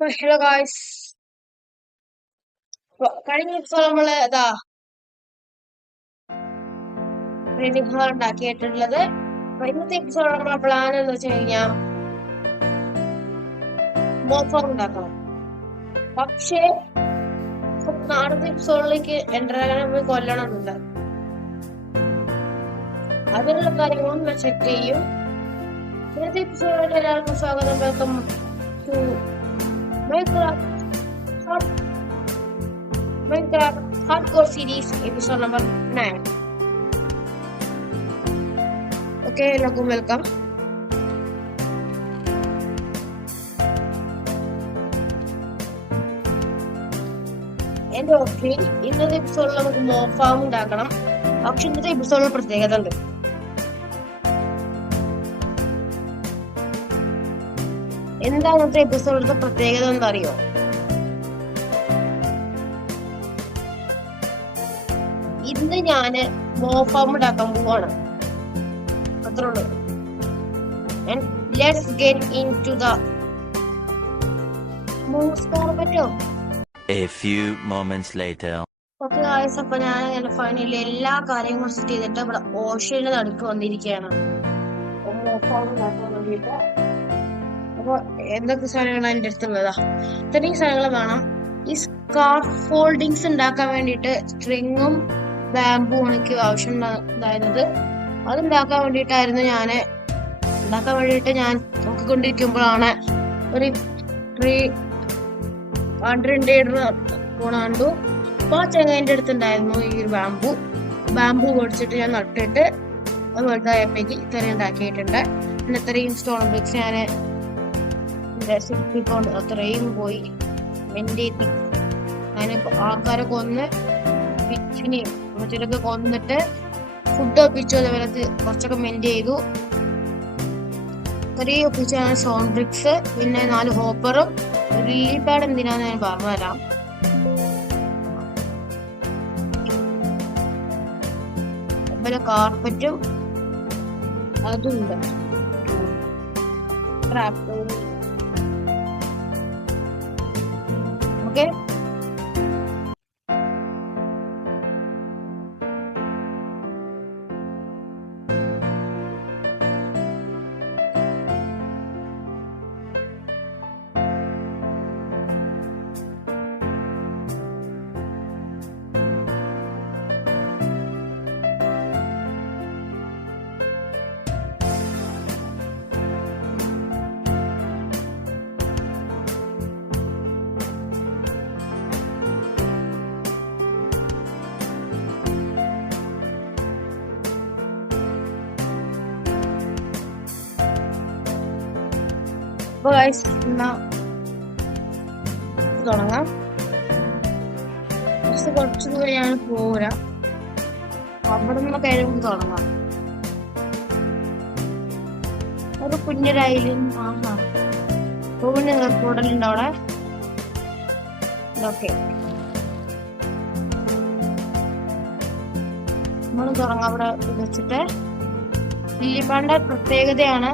Hello guys. കഴിഞ്ഞ episode നമ്മള് reading hall ഉണ്ടാക്കിയിട്ടുള്ളത്. ഇന്നത്തെ എപ്പിസോഡ് നമ്മളെ പ്ലാൻ എന്ന് വെച്ച് കഴിഞ്ഞാൽ മോഫോം ഉണ്ടാക്കണം. പക്ഷേ നാളത്തെ എപ്പിസോഡിലേക്ക് എൻട്രാഗനെ പോയി കൊല്ലണമെന്നുണ്ട്. അതിനുള്ള കാര്യങ്ങളും ഞാൻ സെറ്റ് ചെയ്യും. ഇന്നത്തെ എപ്പിസോഡിൽ എല്ലാവർക്കും സ്വാഗതം. Welcome to Minecraft Hardcore Series episode number 9. Okay, welcome. എന്റെ ഓക്കെ, ഇന്നത്തെ എപ്പിസോഡിൽ നമുക്ക് മോഫാം ഉണ്ടാക്കണം. പക്ഷെ ഇന്നത്തെ എപ്പിസോഡിൽ പ്രത്യേകത ഉണ്ട്. എന്താ ഇന്നത്തെ എപ്പിസോഡിലത്തെ പ്രത്യേകത എന്താ അറിയോ? ഇന്ന് ഞാന് മോഫാം ഉണ്ടാക്കാൻ പോവാണ്. അത്രേ ഉള്ളൂ. ലെറ്റ്സ് ഗെറ്റ് ഇൻടു ദ പറ്റോ? A few moments later. Okay guys, അപ്പൊ ഞാൻ അങ്ങനെ ഫൈനലി എല്ലാ കാര്യങ്ങളും സെറ്റ് ചെയ്തിട്ട് ഇവിടെ ഓഷ്യന്റെ നടുക്ക് വന്നിരിക്കുകയാണ് മോഫാം ഉണ്ടാക്കാൻ വേണ്ടിയിട്ട്. അപ്പൊ എന്തൊക്കെ സാധനങ്ങളാണ് എൻ്റെ അടുത്തുള്ളതാ? ഇത്രയും സാധനങ്ങൾ വേണം. ഈ സ്കാർഫ് ഫോൾഡിങ്സ് ഉണ്ടാക്കാൻ വേണ്ടിയിട്ട് സ്ട്രിങ്ങും ബാമ്പു എനിക്ക് ആവശ്യമുണ്ടായിരുന്നത്. അതുണ്ടാക്കാൻ വേണ്ടിയിട്ടായിരുന്നു ഞാൻ നോക്കിക്കൊണ്ടിരിക്കുമ്പോഴാണ് ഒരു ട്രീ കണ്ടു. അപ്പൊ ആ ചെങ്ങൻ്റെ അടുത്തുണ്ടായിരുന്നു ഈ ഒരു ബാമ്പു പൊടിച്ചിട്ട് ഞാൻ നട്ടിട്ട് അത് വലുതായപ്പോഴേക്ക് ഇത്രയും ഉണ്ടാക്കിയിട്ടുണ്ട്. പിന്നെ ഇത്രയും സ്റ്റോൺ ബ്രിക്സ് ഞാൻ സിൽക്കിക്കൊണ്ട് അത്രയും പോയി മെന്റ് ചെയ്ത് ആൾക്കാരെ കൊന്ന് പിച്ചിനെയും മറ്റൊക്കെ കൊന്നിട്ട് ഫുഡ് ഒപ്പിച്ചു. അതേപോലെ കുറച്ചൊക്കെ മെന്റ് ചെയ്തു. ഇത്രയും ഒപ്പിച്ചാണ് സ്റ്റോൺ ബ്രിക്സ്. പിന്നെ 4 ഹോപ്പറും ലീലി പാഡ് എന്തിനാന്ന് ഞാൻ പറഞ്ഞുതരാം. അതുപോലെ കാർപ്പറ്റും അതുണ്ട്. ഓക്കെ, തുടങ്ങാം. കുറച്ച് ദൂരെയാണ് പോരാ, അവിടെ നിന്ന് കാര്യം തുടങ്ങാം. ഒരു കുഞ്ഞൊരയിലും റൂമിന് കൂടലുണ്ട് അവിടെ. ഓക്കെ, നമ്മൾ തുടങ്ങാം. അവിടെ വെച്ചിട്ട് ലില്ലിപ്പാടിന്റെ പ്രത്യേകതയാണ്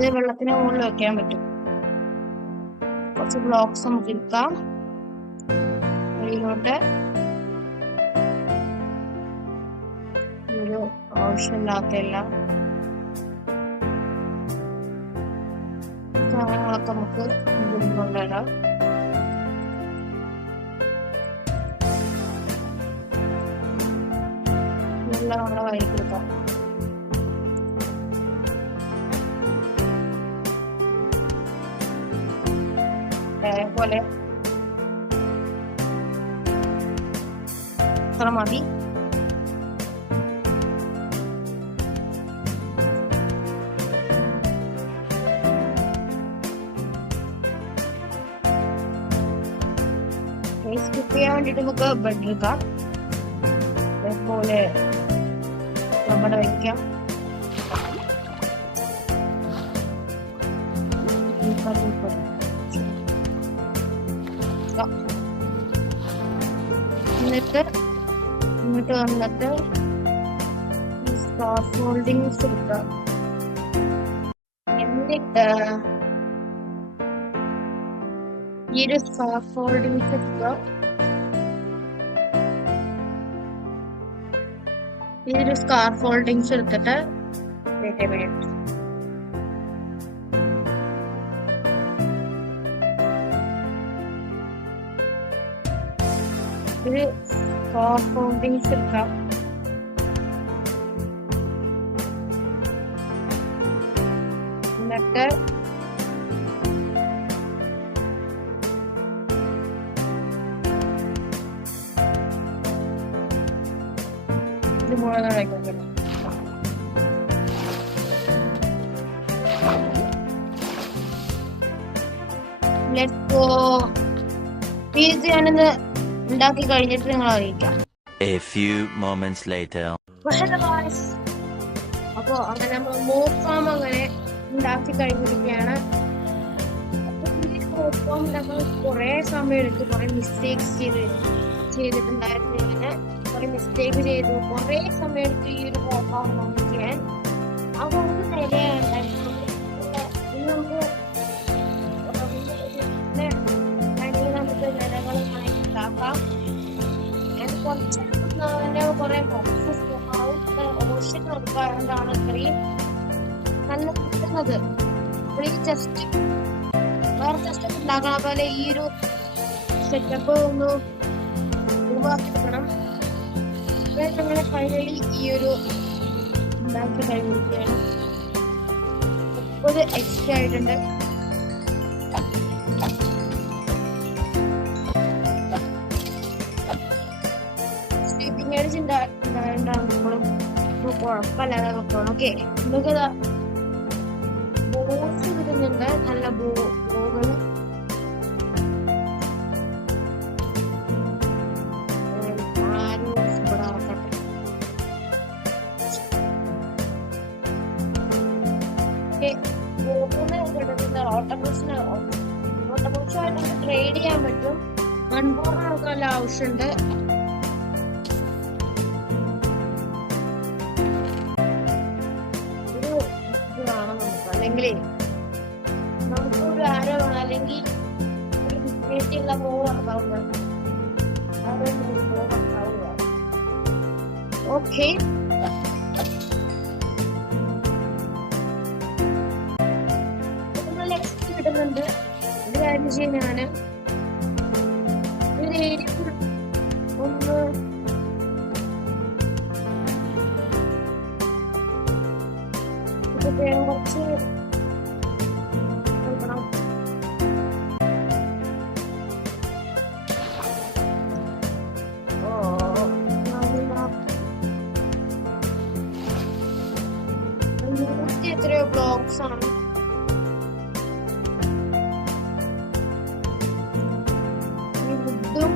ഇത് വെള്ളത്തിന് മുകളിൽ വെക്കാൻ പറ്റും. കുറച്ച് ബ്ലോക്സ് നമുക്ക് എടുക്കാം. വെളിയിലോട്ട് ഒരു ആവശ്യമില്ലാത്ത എല്ലാം സാധനങ്ങളൊക്കെ നമുക്ക് കൊണ്ടിടാം. എല്ലാം നമ്മളെ വഴി കൊടുക്കാം. പോലെ അത്ര മതി. സ്കിപ്പ് ചെയ്യാൻ വേണ്ടിട്ട് നമുക്ക് ബെഡ് എടുക്കാം. അതേപോലെ നമ്മുടെ വയ്ക്കാം. എന്നിട്ട് ഇങ്ങോട്ട് വന്നിട്ട് സ്കാർഫോൾഡിങ്സ് എടുക്കാം. എന്നിട്ട് ഈ ഒരു സ്കാർഫോൾഡിങ്സ് എടുക്കുക. ഈ ഒരു സ്കാർഫോൾഡിങ്സ് എടുത്തിട്ട് ഒരു സ്കാർഫോൾഡിങ്സ് എടുക്കാം. എന്നിട്ട് ഇത് മുഴുവൻ വയ്ക്കണം. Let's go. ഇത് ഞാനിന്ന് ഉണ്ടാക്കി കഴിഞ്ഞിട്ട് നിങ്ങൾ അറിയിക്കാം. A few moments later. അപ്പൊ അങ്ങനെ നമ്മൾ മോക്ക് ഫാം അങ്ങനെ ഉണ്ടാക്കി കഴിഞ്ഞിരിക്കുകയാണ്. മോക്ക് ഫാം നമ്മൾ കുറെ സമയം എടുത്തു, കുറെ മിസ്റ്റേക്സ് ചെയ്തിട്ടുണ്ടായിരുന്നു. ഞാൻ കുറെ മിസ്റ്റേക്ക് ചെയ്തു, കുറെ സമയം എടുത്തു ഈ ഒരു മോക്ക് ഫാം കംപ്ലീറ്റ് ചെയ്യാൻ. അപ്പൊ നമുക്ക് നിലയുണ്ടായിരുന്നു. നമുക്ക് നിലകളുമായി ഉണ്ടാക്കാം. കുറച്ച് കുറെ ബോക്സസ് ഓഷൻ കൊടുക്കാറുണ്ടാണ് ഇത്രയും നല്ല കിട്ടുന്നത്. ജസ്റ്റ് വേറെ ജസ്റ്റ് ഉണ്ടാക്കണ പോലെ ഈ ഒരു സെറ്റപ്പ് ഒന്ന് ഒഴിവാക്കിയെടുക്കണം. അങ്ങനെ ഫൈനലി ഈ ഒരു ഉണ്ടാക്കി കഴിഞ്ഞിരിക്കുകയാണ്. 30 എക്സ്ട്രാ ആയിട്ടുണ്ട്. ഉണ്ടാകുമ്പോഴും കുഴപ്പമില്ലാതെ വെക്കണം. ഓക്കെ, നമുക്കതാ ബോസ് കിട്ടുന്നുണ്ട്. നല്ല ബോകള് ഓട്ടോബോക്സുമായിട്ട് ട്രേഡ് ചെയ്യാൻ പറ്റും. ഗൺപൗഡർ നല്ല ആവശ്യമുണ്ട്. നമുക്കൊരു ആരോ അല്ലെങ്കിൽ ഒരു ബിസിനസ്സിലുള്ള ഓക്കെ. നല്ല എക്സ്പീരിയൻസ് കിട്ടുന്നുണ്ട്. ഒരു കാര്യം ചെയ്യാൻ ഞാന് ഒരു ഏരിയ ഒന്ന് കുറച്ച് എത്രയോ ബ്ലോക്സ് ആണ്. ഈ വുഡും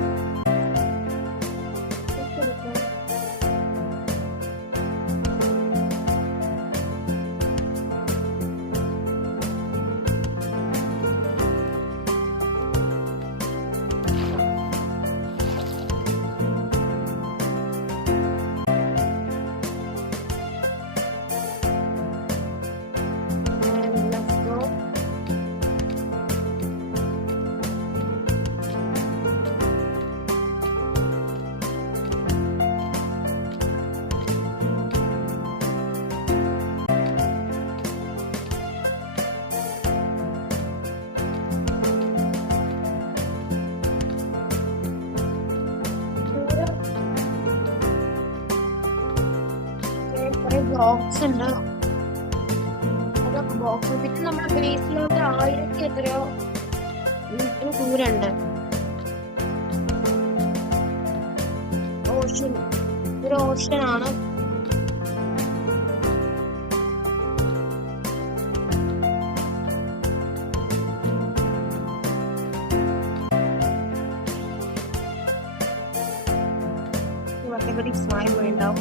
ബോക്സ് ഉണ്ട്. അതൊക്കെ ബോക്സ് പിന്നെ നമ്മുടെ ബേസിലോട്ട് 1000 എത്രയോ മീറ്റർ ദൂരമുണ്ട്. ഓഷൻ, ഒരു ഓഷനാണ്. ഒറ്റപടി സ്മൈൽ ഉണ്ടാവും.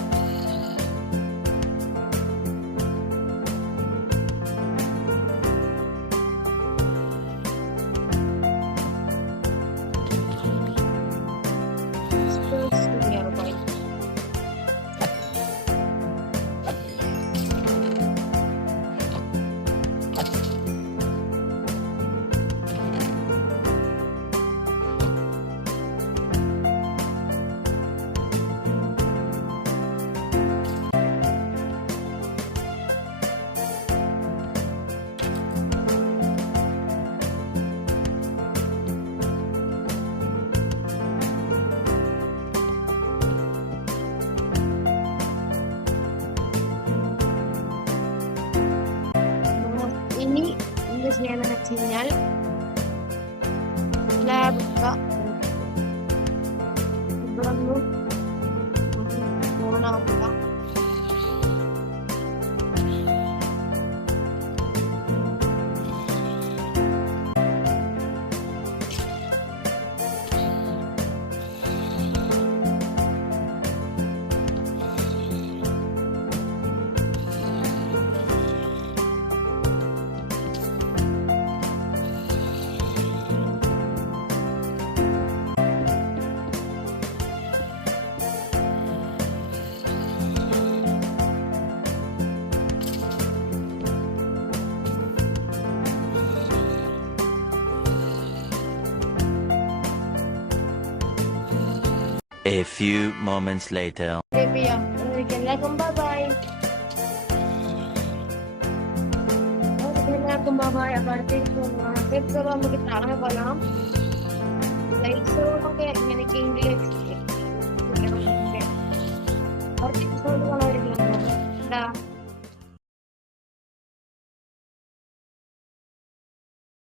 ചെയ്യണമെന്ന് വെച്ച് കഴിഞ്ഞാൽ സ്ലാബ് ഇവിടെ ഒന്ന് ഓണാക്കുക. A few moments later. എല്ലാവർക്കും ബൈ. എല്ലാവർക്കും ബൈ. അപ്പൊ അടുത്തേക്ക് നമുക്ക് താഴെ പോകാം.